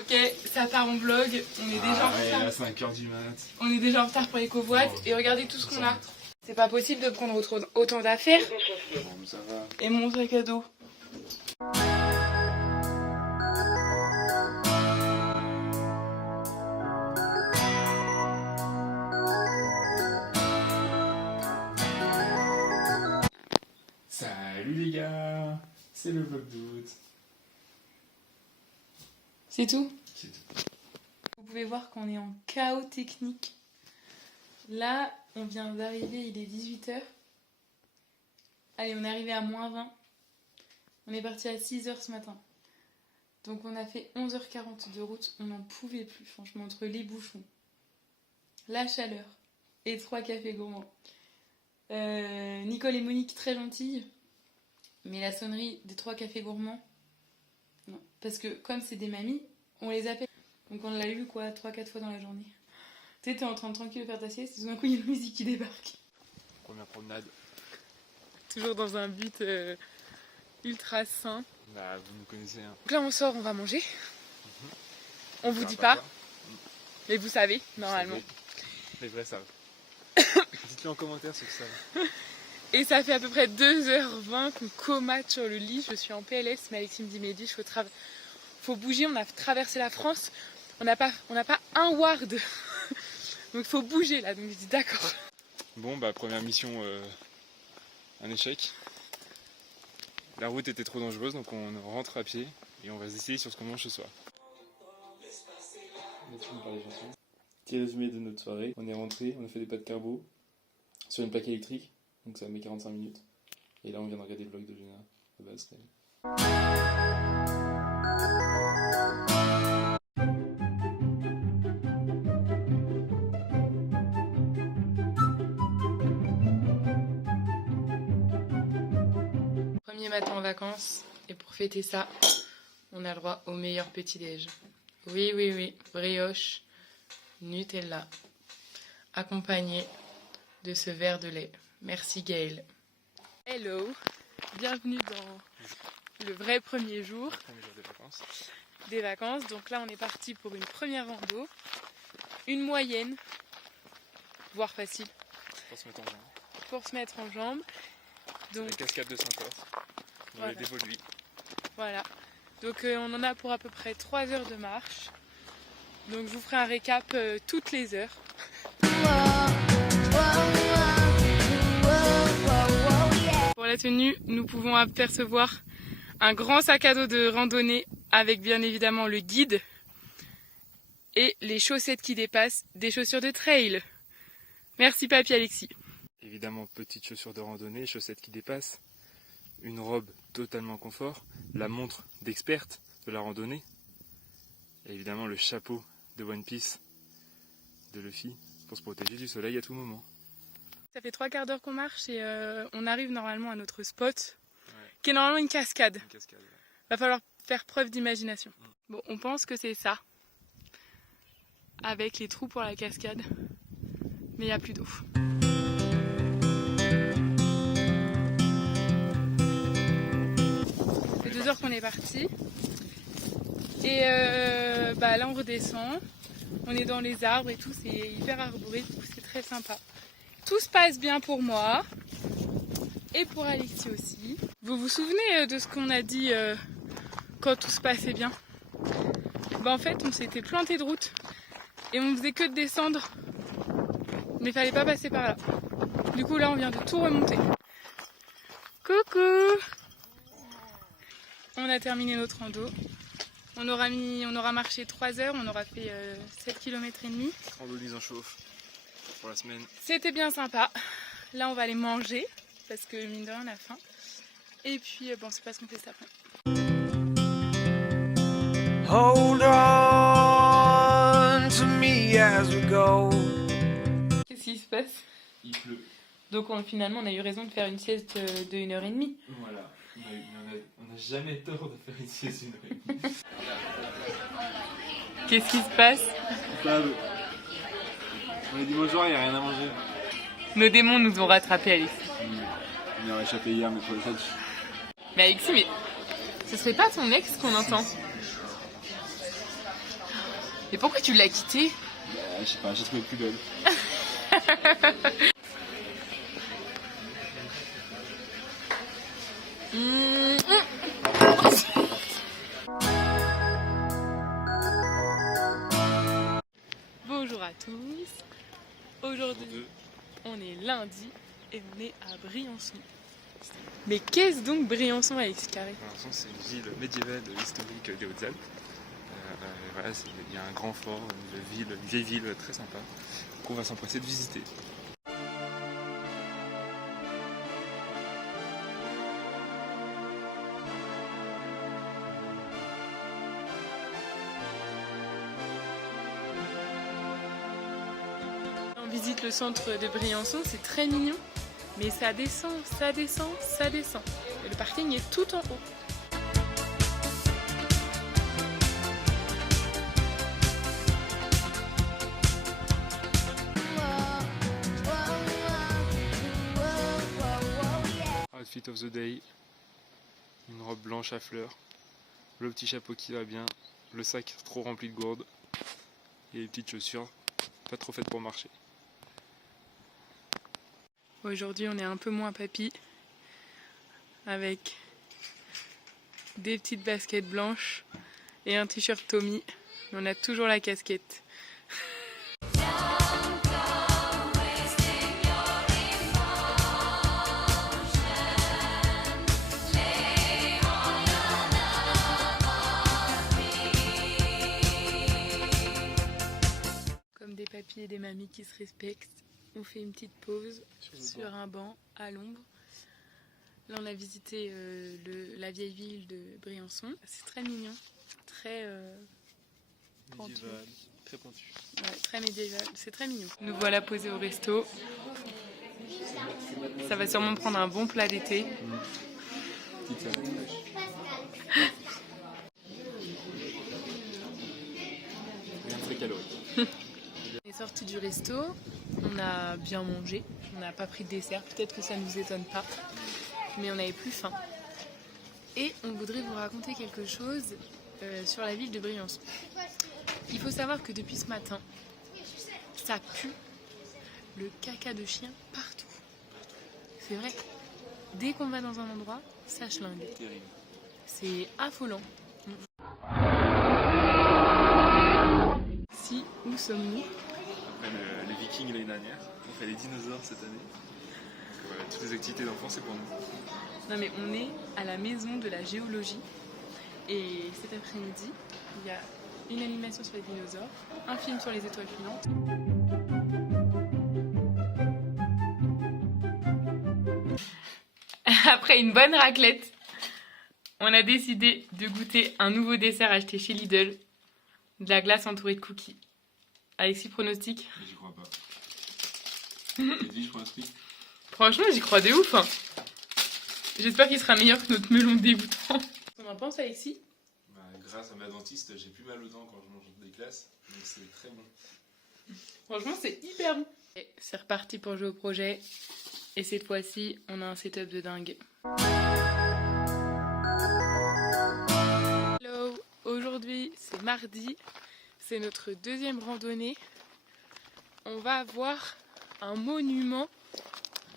Ok, ça part en vlog, on est déjà en retard. À 5h du mat. On est déjà en retard pour les covoites et regardez tout ce qu'on a. C'est pas possible de prendre autant d'affaires. Bon, ça va. Et mon sac à dos. Salut les gars, c'est le vlog d'août. C'est tout? C'est tout. Vous pouvez voir qu'on est en chaos technique. Là, on vient d'arriver, il est 18h. Allez, on est arrivé à -20. On est parti à 6h ce matin. Donc on a fait 11h40 de route. On n'en pouvait plus, franchement, entre les bouchons, la chaleur et 3 cafés gourmands. Nicole et Monique très gentilles. Mais la sonnerie des 3 cafés gourmands, non. Parce que comme c'est des mamies, on les appelle. Donc on l'a eu quoi 3-4 fois dans la journée. Tu sais, t'es en train de tranquille de faire ta sieste, et tout d'un coup il y a une musique qui débarque. Première promenade. Toujours dans un but ultra sain. Bah, vous nous connaissez. Hein. Donc là on sort, on va manger. On vous dit pas pas, mais vous savez normalement. Les vrais savent. Dites-le en commentaire ceux qui savent. Et ça fait à peu près 2h20 qu'on comate sur le lit. Je suis en PLS, mais Alexis me dit mais dis, faut bouger, on a traversé la France. On n'a pas un ward. Donc faut bouger là, donc je dis d'accord. Bon bah première mission, un échec. La route était trop dangereuse donc on rentre à pied et on va essayer sur ce qu'on mange ce soir. Petit résumé de notre soirée, on est rentré, on a fait des pâtes carbo sur une plaque électrique, donc ça met 45 minutes. Et là on vient de regarder le vlog de Géna à Basrel. Premier matin en vacances, et pour fêter ça, on a le droit au meilleur petit-déj. Oui, oui, oui, brioche, Nutella, accompagné de ce verre de lait. Merci Gaëlle. Hello, bienvenue dans le vrai premier jour des vacances. Donc là on est parti pour une première rando, une moyenne, voire facile, Pour se mettre en jambe. pour se mettre en jambes. Donc La cascade de Saint-Or, dans voilà. les dévots de lui. Voilà, donc on en a pour à peu près 3 heures de marche. Donc je vous ferai un récap toutes les heures. Pour la tenue, nous pouvons apercevoir un grand sac à dos de randonnée avec bien évidemment le guide et les chaussettes qui dépassent, des chaussures de trail. Merci papy Alexis. Évidemment, petites chaussures de randonnée, chaussettes qui dépassent, une robe totalement confort, la montre d'experte de la randonnée, et évidemment le chapeau de One Piece de Luffy pour se protéger du soleil à tout moment. Ça fait 3/4 d'heure qu'on marche et on arrive normalement à notre spot, qui est normalement une cascade. Une cascade, ouais. Va falloir faire preuve d'imagination. Bon, on pense que c'est ça, avec les trous pour la cascade, mais il n'y a plus d'eau. Ça fait 2 heures qu'on est parti. Et là on redescend. On est dans les arbres et tout, c'est hyper arboré, c'est très sympa. Tout se passe bien pour moi et pour Alexis aussi. Vous vous souvenez de ce qu'on a dit quand tout se passait bien? En fait, on s'était planté de route et on faisait que de descendre, mais fallait pas passer par là. Du coup, là, on vient de tout remonter. Coucou! On a terminé notre rando. On aura marché 3 heures, on aura fait 7 km et demi. Randonnée en chauffe pour la semaine. C'était bien sympa. Là, on va aller manger parce que mine de rien, on a faim. Et puis, bon, c'est pas ce qu'on fait cet après. Hold on to me as we go. Qu'est-ce qui se passe? Il pleut. Donc, finalement, on a eu raison de faire une sieste de 1h30. Voilà. On n'a jamais tort de faire une sieste une heure et demie. Qu'est-ce qui se passe? On est dimanche soir, il n'y a rien à manger. Nos démons nous ont rattrapés, Alexis. On a échappé hier, mais pour le fait. Mais Alexis, mais ce serait pas ton ex qu'on entend? Et pourquoi tu l'as quitté? Je sais pas, j'ai trouvé plus belle. Bonjour à tous. Aujourd'hui, on est lundi et on est à Briançon. Mais qu'est-ce donc Briançon, Alex Carré? Briançon, c'est une ville médiévale historique des Hautes-Alpes. Voilà, il y a un grand fort, une vieille ville très sympa qu'on va s'empresser de visiter. On visite le centre de Briançon, c'est très mignon, mais ça descend, ça descend, ça descend. Et le parking est tout en haut. Outfit of the day, une robe blanche à fleurs, le petit chapeau qui va bien, le sac trop rempli de gourdes et les petites chaussures pas trop faites pour marcher. Aujourd'hui, on est un peu moins papy, avec des petites baskets blanches et un t-shirt Tommy. On a toujours la casquette. Comme des papis et des mamies qui se respectent, on fait une petite pause sur un banc à l'ombre. Là, on a visité la vieille ville de Briançon. C'est très mignon, très Médiéval, très pointu. ouais, très médiéval. C'est très mignon. Nous voilà posés au resto. Ça va sûrement prendre un bon plat d'été. Petite salade fraîche. Rien de très calorique. On est sortis du resto, on a bien mangé, on n'a pas pris de dessert, peut-être que ça ne nous étonne pas, mais on n'avait plus faim. Et on voudrait vous raconter quelque chose sur la ville de Briançon. Il faut savoir que depuis ce matin, ça pue le caca de chien partout. C'est vrai, dès qu'on va dans un endroit, ça schlingue. Terrible. C'est affolant. Si, où sommes-nous? Après les Vikings l'année dernière, on fait les dinosaures cette année. Donc voilà, toutes les activités d'enfants c'est pour nous. Non mais on est à la maison de la géologie et cet après-midi, il y a une animation sur les dinosaures, un film sur les étoiles filantes. Après une bonne raclette, on a décidé de goûter un nouveau dessert acheté chez Lidl, de la glace entourée de cookies. Alexis, pronostic? J'y crois pas. T'as dit je pronostic? Franchement, j'y crois de ouf. Hein. J'espère qu'il sera meilleur que notre melon dégoûtant. On en pense, Alexis? Grâce à ma dentiste, j'ai plus mal aux dents quand je mange des glaces, donc c'est très bon. Franchement, c'est hyper bon. C'est reparti pour jouer au projet. Et cette fois-ci, on a un setup de dingue. Hello, aujourd'hui c'est mardi. C'est notre deuxième randonnée. On va voir un monument.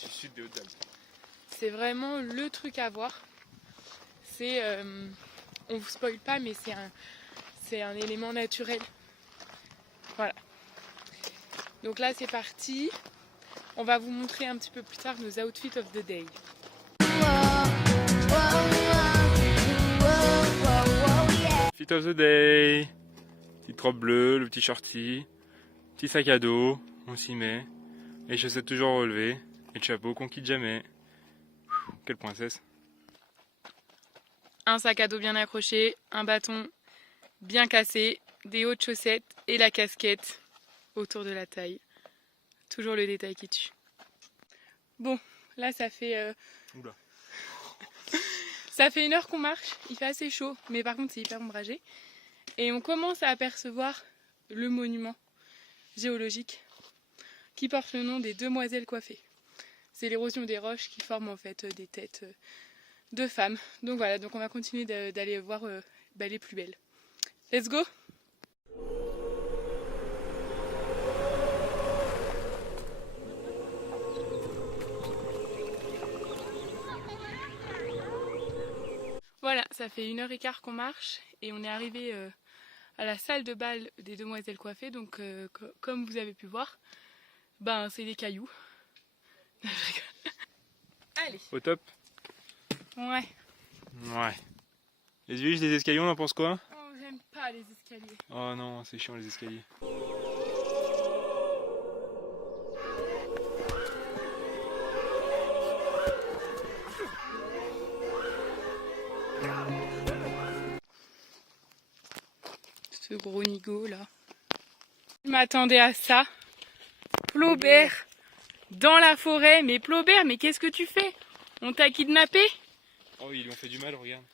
Du sud des Hautes-Alpes. C'est vraiment le truc à voir. C'est... on vous spoil pas, mais c'est un élément naturel. Voilà. Donc là, c'est parti. On va vous montrer un petit peu plus tard nos outfits of the day. Fit of the day. Petite robe bleue, le petit shorty, petit sac à dos, on s'y met. Les chaussettes toujours relevées, et le chapeau qu'on quitte jamais. Quelle princesse. Un sac à dos bien accroché, un bâton bien cassé, des hautes chaussettes et la casquette autour de la taille. Toujours le détail qui tue. Bon, là ça fait... Oula. Ça fait 1 heure qu'on marche, il fait assez chaud, mais par contre c'est hyper ombragé. Et on commence à apercevoir le monument géologique qui porte le nom des demoiselles coiffées. C'est l'érosion des roches qui forment en fait des têtes de femmes. Donc voilà, donc on va continuer d'aller voir les plus belles. Let's go! ça fait 1h15 qu'on marche et on est arrivé à la salle de bal des Demoiselles Coiffées. Donc comme vous avez pu voir, ben c'est des cailloux. Allez. Au top? Ouais. Ouais. Les huiles des escaliers, on en pense quoi? Oh, j'aime pas les escaliers. Oh non, c'est chiant les escaliers. Ce gros nigo là. Je m'attendais à ça. Flaubert dans la forêt. Mais Flaubert, mais qu'est-ce que tu fais? On t'a kidnappé? Oh, ils lui ont fait du mal, regarde.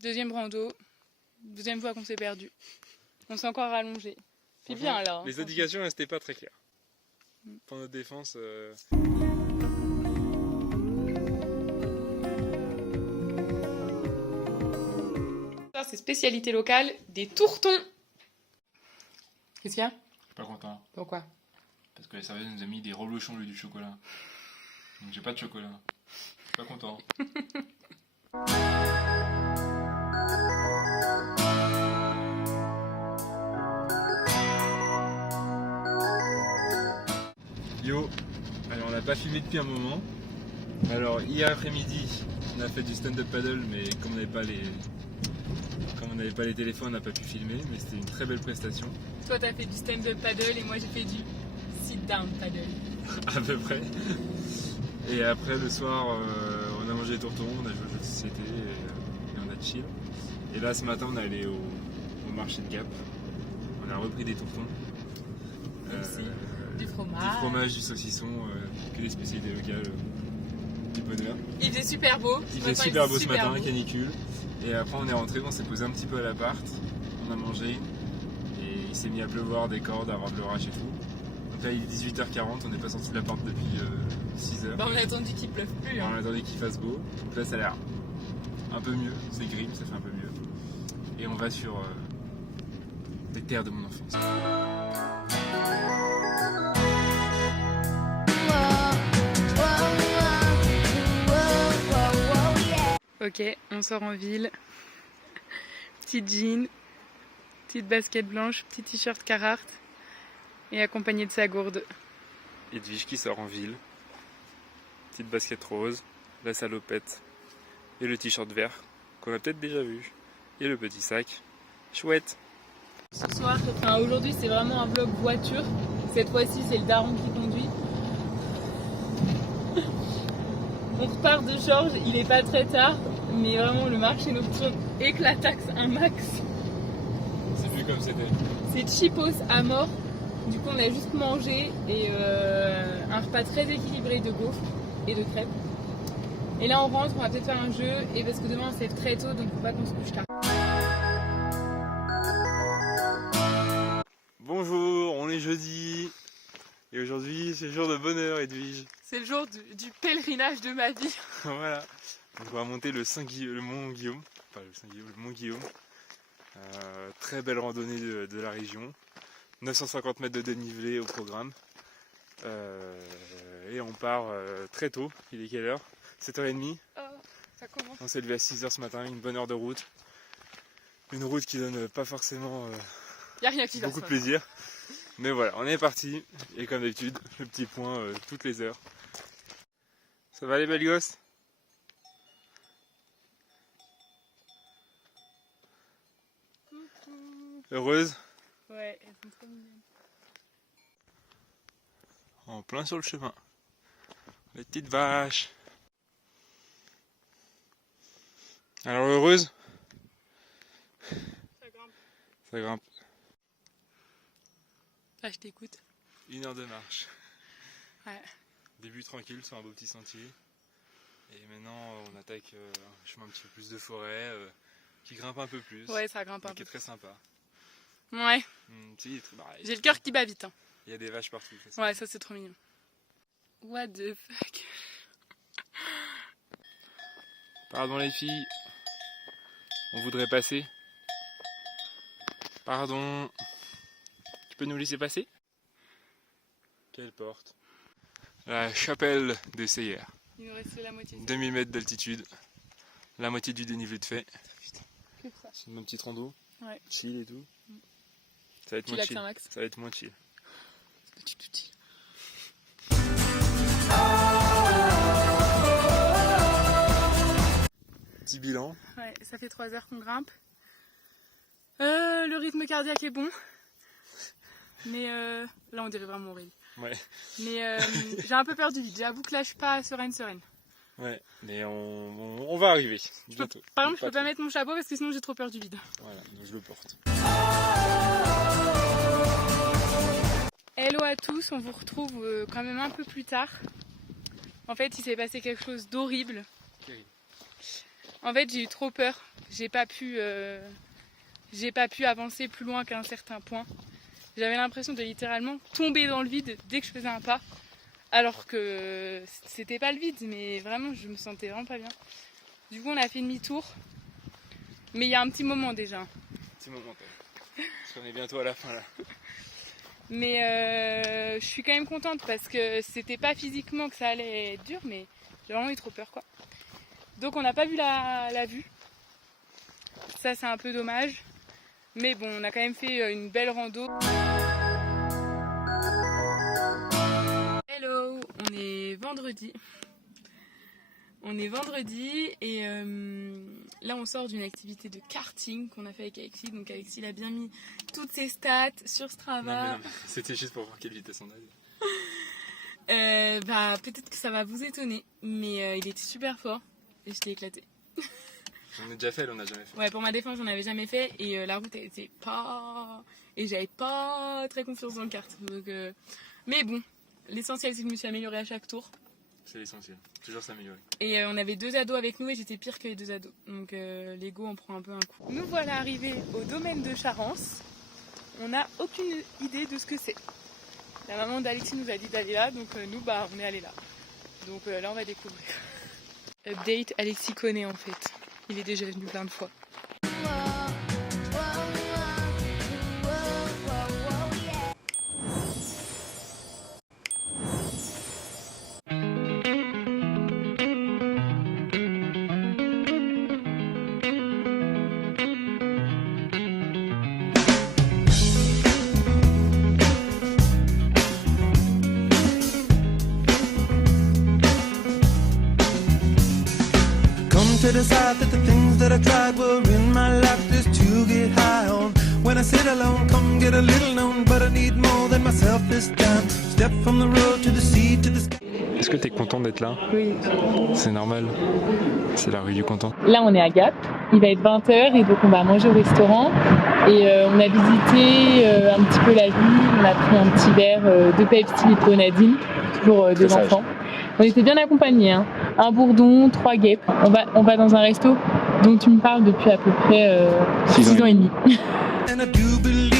Deuxième rando. Deuxième fois qu'on s'est perdu. On s'est encore rallongé. C'est bien là. Les indications, elles n'étaient pas très claires. Pour notre défense. Ça, c'est spécialité locale des tourtons. Qu'est-ce qu'il y a? Je suis pas content. Pourquoi? Parce que la serveuse nous a mis des reblochons au lieu du chocolat. Donc j'ai pas de chocolat. Je suis pas content. Yo, alors on n'a pas filmé depuis un moment. Alors hier après-midi, on a fait du stand-up paddle, mais comme on n'avait pas les téléphones, on n'a pas pu filmer, mais c'était une très belle prestation. Toi, t'as fait du stand-up paddle et moi, j'ai fait du sit-down paddle. À peu près. Et après le soir, on a mangé des tourtons, on a joué aux jeux de société et on a chill. Et là ce matin, on est allé au marché de Gap. On a repris des tourtons. Du fromage. Du fromage, du saucisson, que des spécialités locales, du bonheur. Il faisait super beau. Il faisait super beau ce matin, canicule. Et après on est rentré, on s'est posé un petit peu à l'appart, on a mangé et il s'est mis à pleuvoir des cordes, à avoir de l'orage et tout. Donc là il est 18h40, on n'est pas sorti de l'appart depuis 6h. Bah, on a attendu qu'il pleuve plus. On a attendu qu'il fasse beau. Donc là ça a l'air un peu mieux, c'est gris, ça fait un peu mieux. Et on va sur les terres de mon enfance. Ok, on sort en ville. Petite jean, petite basket blanche, petit t-shirt Carhartt et accompagné de sa gourde. Edwige qui sort en ville. Petite basket rose, la salopette et le t-shirt vert qu'on a peut-être déjà vu. Et le petit sac. Chouette. Ce soir, aujourd'hui c'est vraiment un vlog voiture. Cette fois-ci c'est le daron qui conduit. On repart de Georges, il est pas très tard, mais vraiment le marché nocturne éclataxe un max. C'est plus comme c'était. C'est cheapos à mort. Du coup on a juste mangé et un repas très équilibré de gaufres et de crêpes. Et là on rentre, on va peut-être faire un jeu et parce que demain on se lève très tôt donc faut pas qu'on se couche tard. Bonjour, on est jeudi. Et aujourd'hui c'est jour de bonheur Edwige. C'est le jour du pèlerinage de ma vie. Voilà. Donc on va monter le mont Guillaume. Enfin le mont Guillaume. Très belle randonnée de la région. 950 mètres de dénivelé au programme. Et on part très tôt. Il est quelle heure? 7h30. Oh, ça commence. On s'est levé à 6h ce matin, une bonne heure de route. Une route qui donne pas forcément Y a rien qui va beaucoup de plaisir. Mais voilà, on est parti. Et comme d'habitude, le petit point toutes les heures. Ça va les belles gosses? Heureuse? Ouais, elles sont trop mignonnes. En plein sur le chemin. Les petites vaches. Alors heureuse? Ça grimpe. Ça grimpe. Ah, je t'écoute. 1 heure de marche. Ouais. Début tranquille sur un beau petit sentier. Et maintenant on attaque un chemin un petit peu plus de forêt qui grimpe un peu plus. Ouais, ça grimpe un qui peu. est très sympa. Ouais. J'ai le cœur qui bat vite. Hein. Il y a des vaches partout. Ouais, ça c'est trop mignon. What the fuck? Pardon les filles. On voudrait passer. Pardon. Tu peux nous laisser passer? Quelle porte? La chapelle de Seyère. Il nous reste la moitié. 2000 mètres d'altitude. La moitié du dénivelé de fait. que ça. C'est une petite rando. Ouais. Chill et tout. Ça va être Tu moins l'as chill. un max. Ça va être moins chill. Petit bilan. Ouais, ça fait 3 heures qu'on grimpe. Le rythme cardiaque est bon. Mais là on dirait vraiment Aurélie. Ouais. Mais j'ai un peu peur du vide. J'avoue que là je suis pas sereine. Ouais, mais on va arriver. Bientôt. Par exemple, je peux pas mettre mon chapeau parce que sinon j'ai trop peur du vide. Voilà, donc je le porte. Hello à tous, on vous retrouve quand même un peu plus tard. En fait, il s'est passé quelque chose d'horrible. En fait, j'ai eu trop peur. J'ai pas pu avancer plus loin qu'à un certain point. J'avais l'impression de littéralement tomber dans le vide dès que je faisais un pas. Alors que c'était pas le vide, mais vraiment je me sentais vraiment pas bien. Du coup on a fait demi-tour. Mais il y a un petit moment déjà. Petit moment parce qu'on est bientôt à la fin là. Mais je suis quand même contente parce que c'était pas physiquement que ça allait être dur, mais j'ai vraiment eu trop peur quoi. Donc on n'a pas vu la vue. Ça c'est un peu dommage. Mais bon, on a quand même fait une belle rando. Hello, on est vendredi. Et là on sort d'une activité de karting qu'on a fait avec Alexis. Donc Alexis il a bien mis toutes ses stats sur Strava. Non, mais c'était juste pour voir quelle vitesse on avait. Peut-être que ça va vous étonner, mais il était super fort et je t'ai éclaté. J'en ai déjà fait, elle en a jamais fait. Ouais, pour ma défense j'en avais jamais fait et la route elle était pas... Et j'avais pas très confiance dans le kart. Donc, mais bon, l'essentiel c'est que je me suis améliorée à chaque tour. C'est l'essentiel, toujours s'améliorer. Et on avait 2 ados avec nous et j'étais pire que les 2 ados. Donc l'ego en prend un peu un coup. Nous voilà arrivés au domaine de Charence. On n'a aucune idée de ce que c'est. La maman d'Alexis nous a dit d'aller là, donc nous on est allés là. Donc là on va découvrir. Update, Alexis connaît en fait. Il est déjà venu plein de fois. To decide that the things that I tried were in my life just to get high on. When I sit alone, come get a little known, but I need more than myself this time. Step from the road to the sea to the sky. Est-ce que tu es content d'être là? Oui. C'est normal. C'est la rue du Content. Là on est à Gap, il va être 20h et donc on va manger au restaurant. Et on a visité un petit peu la ville, on a pris un petit verre de Pepsi et de grenadine, toujours des enfants. On était bien accompagnés, hein. Un bourdon, 3 guêpes. On va dans un resto dont tu me parles depuis à peu près 6 ans et demi. And I do believe